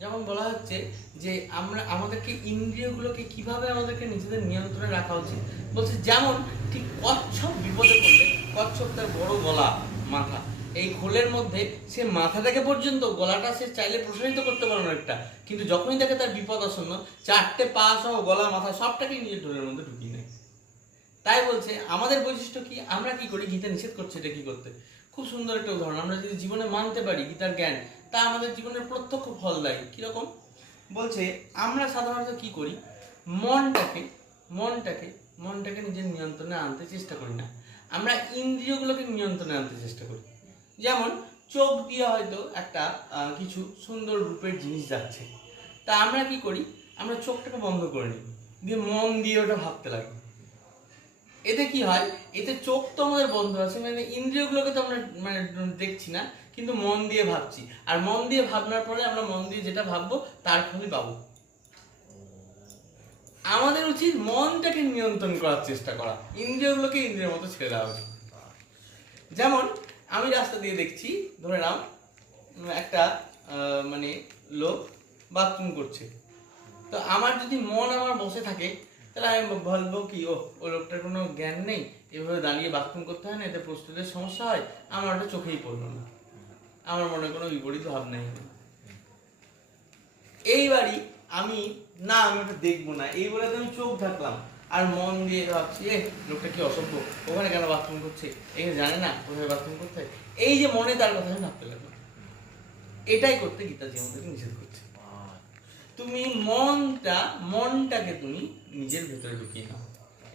যেমন বলা হচ্ছে যে আমরা আমাদেরকে ইন্দ্রিয়গুলোকে কিভাবে আমাদেরকে নিজেদের নিয়ন্ত্রণে রাখা উচিত। বলছে যেমন ঠিক কচ্ছপ বিপদে পড়লে, কচ্ছপ তার বড় গলা, মাথা, এই খোলের মধ্যে সে মাথাটাকে পর্যন্ত, গলাটা সে চাইলে প্রসারিত করতে পারে অনেকটা, কিন্তু যখনই দেখে তার বিপদ আসন্ন, চারটে পা সহ গলা মাথা সবটাকেই নিজের ঢোলের মধ্যে ঢুকিয়ে নেয়। তাই বলছে আমাদের বৈশিষ্ট্য কি, আমরা কি করি, গীতা নিষেধ করছে এটা কি করতে। খুব সুন্দর একটা উদাহরণ, আমরা যদি জীবনে মানতে পারি গীতার জ্ঞান, তা আমাদের জীবনের প্রত্যক্ষ ফল দেয়। কিরকম বলছে, আমরা সাধারণত কি করি, মনটাকে মনটাকে মনটাকে নিজের নিয়ন্ত্রণে আনতে চেষ্টা করি না, আমরা ইন্দ্রিয়গুলোকে নিয়ন্ত্রণে আনতে চেষ্টা করি। যেমন চোখ দিয়ে হয়তো একটা কিছু সুন্দর রূপের জিনিস যাচ্ছে, তা আমরা কি করি, আমরা চোখটাকে বন্ধ করে নিই, দিয়ে মন দিয়ে ওটা ভাবতে লাগি। এতে কি হয়, এতে চোখ তো আমাদের বন্ধ আছে, মানে ইন্দ্রিয়গুলোকে তো আমরা মানে দেখছি না, কিন্তু মন দিয়ে ভাবছি, আর মন দিয়ে ভাবনার পরে আমরা মন দিয়ে যেটা ভাববো তার ফলই পাবো। আমাদের উচিত মনটাকে নিয়ন্ত্রণ করার চেষ্টা করা, ইন্দ্রিয়গুলোকে ইন্দ্রিয়ের মতো ছেড়ে দেওয়া উচিত। যেমন আমি রাস্তা দিয়ে দেখছি, ধরে নাও একটা মানে লোক বাথরুম করছে, তো আমার যদি মন আমার বসে থাকে, তাহলে আমি বলবো কি, ও লোকটার কোনো জ্ঞান নেই, এভাবে দাঁড়িয়ে বাথরুম করতে হয় না, এতে প্রস্তুতের সমস্যা হয়, আমার ওটা চোখেই পড়লো না, আমার মনে কোনো বিপরীত ভাবনা নেই। এইবারই আমি ওটা দেখবো না, এই বলে আমি চোখ ঢাকলাম, আর মন দিয়ে ভাবছি লোকটা কি অসভ্য, ওখানে কেন বাথরুম করছে, এখানে জানে না কোথায় বাথরুম করতে হয়, এই যে মনে তার কথা আমি ভাবতে লাগলাম। এটাই করতে গীতাজি আমাদেরকে নিষেধ করছে। তুমি মনটাকে তুমি নিজের ভেতরে ঢুকিয়ে নাও।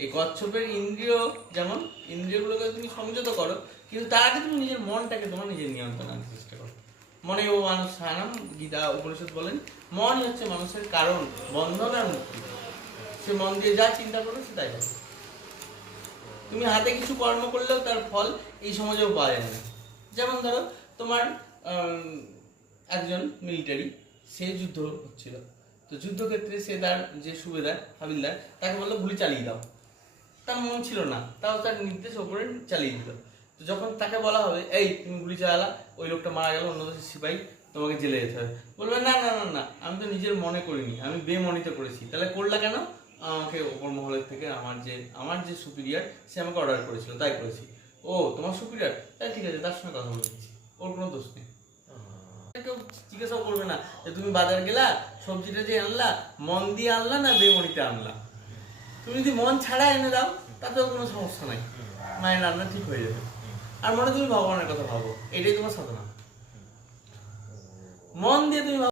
এই কচ্ছপের ইন্দ্রিয়, যেমন ইন্দ্রিয়গুলোকে তুমি সংযত করো, কিন্তু তার আগে তুমি নিজের মনটাকে তোমার নিজের নিয়ন্ত্রণে আনতে চেষ্টা করো। মনে ও মানুষ সানাম, গীতা উপনিষদ বলেন, মন হচ্ছে মানুষের কারণ, বন্ধন আর মুক্তি। সে মন দিয়ে যা চিন্তা করবে সে তাই হবে। তুমি হাতে কিছু কর্ম করলেও তার ফল এই সমাজেও পাওয়া যায় না। যেমন ধরো তোমার একজন মিলিটারি, সে যুদ্ধ হচ্ছিল, তো যুদ্ধক্ষেত্রে সে তার যে সুবেদার হাবিলদার তাকে বললো গুলি চালিয়ে দাও, তার মন ছিল না, তাও তার নির্দেশ ওপরে চালিয়ে দিল। তো যখন তাকে বলা হবে এই তুমি গুলি চালা, ওই লোকটা মারা গেল, অন্য দেশের সিপাহী, তোমাকে জেলে যেতে হবে, বলবে না না না না, আমি তো নিজের মনে করিনি, আমি বেমনিতে করেছি। তাহলে করলা কেন, আমাকে ওপর মহলের থেকে আমার যে সুপিরিয়র সে আমাকে অর্ডার করেছিল তাই করেছি। ও তোমার সুপিরিয়র, তাই ঠিক আছে, তার সঙ্গে কথা বলে দিচ্ছি, ওর কোনো দোষ নেই। কেউ জিজ্ঞাসা করবে না যে তুমি বাজার গেলা, সবজিটা যে আনলা মন দিয়ে আনলা না বেমনিতে আনলা। তুমি যদি মন ছাড়া এনে দাও তাতেও কোনো সমস্যা নাই, মায়ের রান্না ঠিক হয়ে যাবে। আর মনে তুমি ভগবানের কথা ভাবো, এটাই তোমার সাধনা। মন দিয়ে তুমি